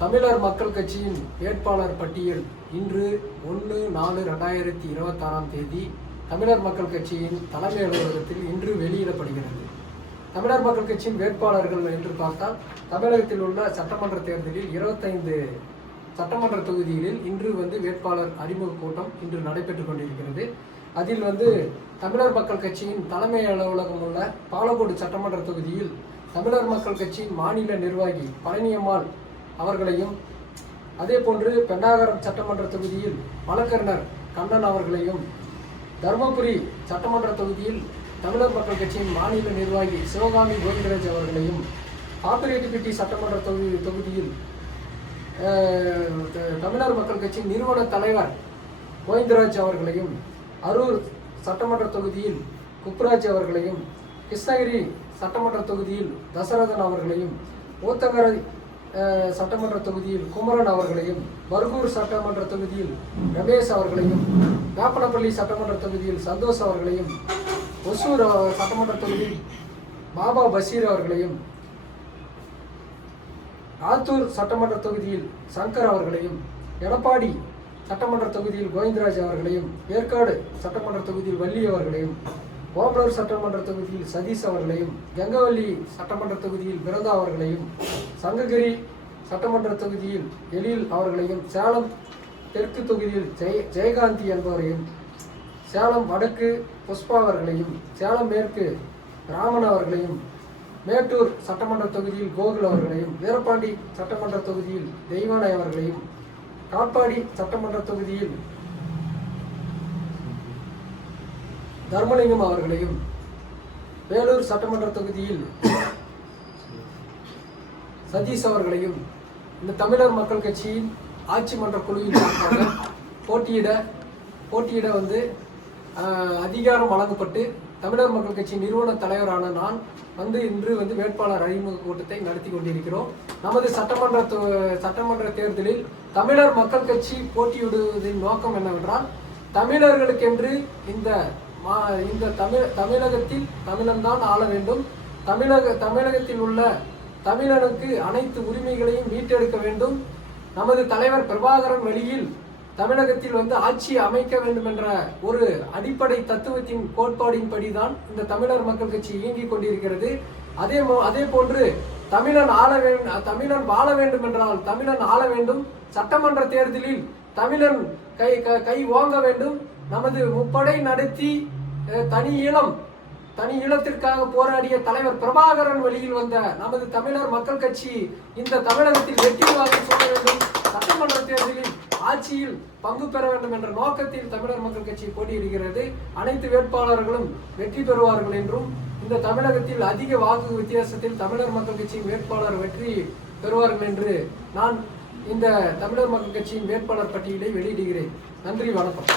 தமிழர் மக்கள் கட்சியின் வேட்பாளர் பட்டியல் இன்று 1/4/2026 தமிழர் மக்கள் கட்சியின் தலைமை அலுவலகத்தில் இன்று வெளியிடப்படுகிறது. தமிழர் மக்கள் கட்சியின் வேட்பாளர்கள் என்று பார்த்தால் தமிழகத்தில் உள்ள சட்டமன்ற தேர்தலில் 25 சட்டமன்ற தொகுதிகளில் இன்று வேட்பாளர் அறிமுக கூட்டம் இன்று நடைபெற்றுக் கொண்டிருக்கிறது. அதில் தமிழர் மக்கள் கட்சியின் தலைமை அலுவலகம் உள்ள பாலக்கோடு சட்டமன்ற தொகுதியில் தமிழர் மக்கள் கட்சியின் மாநில நிர்வாகி பழனியம்மாள் அவர்களையும், அதே போன்று பெண்ணாகரம் சட்டமன்ற தொகுதியில் வழக்கறிஞர் கண்ணன் அவர்களையும், தருமபுரி சட்டமன்ற தொகுதியில் தமிழர் மக்கள் கட்சியின் மாநில நிர்வாகி சிவகாமி கோவிந்தராஜ் அவர்களையும், பாப்பிரெட்டிப்பட்டி சட்டமன்ற தொகுதியில் தமிழர் மக்கள் கட்சியின் நிறுவன தலைவர் கோவிந்தராஜ் அவர்களையும், அரூர் சட்டமன்ற தொகுதியில் குப்ராஜ் அவர்களையும், கிருஷ்ணகிரி சட்டமன்ற தொகுதியில் தசரதன் அவர்களையும், ஊத்தங்கரை சட்டமன்ற தொகுதியில் குமரன் அவர்களையும், பர்கூர் சட்டமன்ற தொகுதியில் ரமேஷ் அவர்களையும், வேப்பனப்பள்ளி சட்டமன்ற தொகுதியில் சந்தோஷ் அவர்களையும், ஒசூர் சட்டமன்ற தொகுதியில் பாபா பஷீர் அவர்களையும், ஆத்தூர் சட்டமன்ற தொகுதியில் சங்கர் அவர்களையும், எடப்பாடி சட்டமன்ற தொகுதியில் கோவிந்தராஜ் அவர்களையும், ஏற்காடு சட்டமன்ற தொகுதியில் வள்ளி அவர்களையும், ஓமலூர் சட்டமன்ற தொகுதியில் சதீஷ் அவர்களையும், கங்கவல்லி சட்டமன்ற தொகுதியில் பிரதா அவர்களையும், சங்ககிரி சட்டமன்ற தொகுதியில் எழில் அவர்களையும், சேலம் தெற்கு தொகுதியில் ஜெயகாந்தி என்பவரையும், சேலம் வடக்கு புஷ்பா அவர்களையும், சேலம் மேற்கு ராமன் அவர்களையும், மேட்டூர் சட்டமன்ற தொகுதியில் கோகுல் அவர்களையும், வீரபாண்டி சட்டமன்ற தொகுதியில் தெய்வானை அவர்களையும், காட்பாடி சட்டமன்ற தொகுதியில் தர்மலிங்கம் அவர்களையும், வேலூர் சட்டமன்ற தொகுதியில் சதீஷ் அவர்களையும் இந்த தமிழர் மக்கள் கட்சியின் ஆட்சி மன்ற குழுவில் போட்டியிட அதிகாரம் வழங்கப்பட்டு தமிழர் மக்கள் கட்சி நிறுவன தலைவரான நான் இன்று வேட்பாளர் அறிமுக கூட்டத்தை நடத்தி கொண்டிருக்கிறோம். நமது சட்டமன்ற தேர்தலில் தமிழர் மக்கள் கட்சி போட்டியிடுவதின் நோக்கம் என்னவென்றால், தமிழர்களுக்கென்று இந்த தமிழகத்தில் தமிழன் தான் ஆள வேண்டும், தமிழகத்தில் உள்ள தமிழனுக்கு அனைத்து உரிமைகளையும் மீட்டெடுக்க வேண்டும், நமது தலைவர் பிரபாகரன் வழியில் தமிழகத்தில் ஆட்சி அமைக்க வேண்டும் என்ற ஒரு அடிப்படை தத்துவத்தின் கோட்பாடின்படிதான் இந்த தமிழர் மக்கள் கட்சி இயங்கிக் கொண்டிருக்கிறது. அதே போன்று தமிழன் வாழ வேண்டும் என்றால் தமிழன் ஆள வேண்டும், சட்டமன்ற தேர்தலில் தமிழன் கை ஓங்க வேண்டும், நமது முப்படை நடத்தி தனி ஈழத்திற்காக போராடிய தலைவர் பிரபாகரன் வழியில் வந்த நமது தமிழர் மக்கள் கட்சி இந்த தமிழகத்தில் வெற்றி வாகை சூட வேண்டும், சட்டமன்ற தேர்தலில் ஆட்சியில் பங்கு பெற வேண்டும் என்ற நோக்கத்தில் தமிழர் மக்கள் கட்சி போட்டியிடுகிறது. அனைத்து வேட்பாளர்களும் வெற்றி பெறுவார்கள் என்றும், இந்த தமிழகத்தில் அதிக வாக்கு வித்தியாசத்தில் தமிழர் மக்கள் கட்சியின் வேட்பாளர் வெற்றி பெறுவார்கள் என்று நான் இந்த தமிழர் மக்கள் கட்சியின் வேட்பாளர் பட்டியலை வெளியிடுகிறேன். நன்றி, வணக்கம்.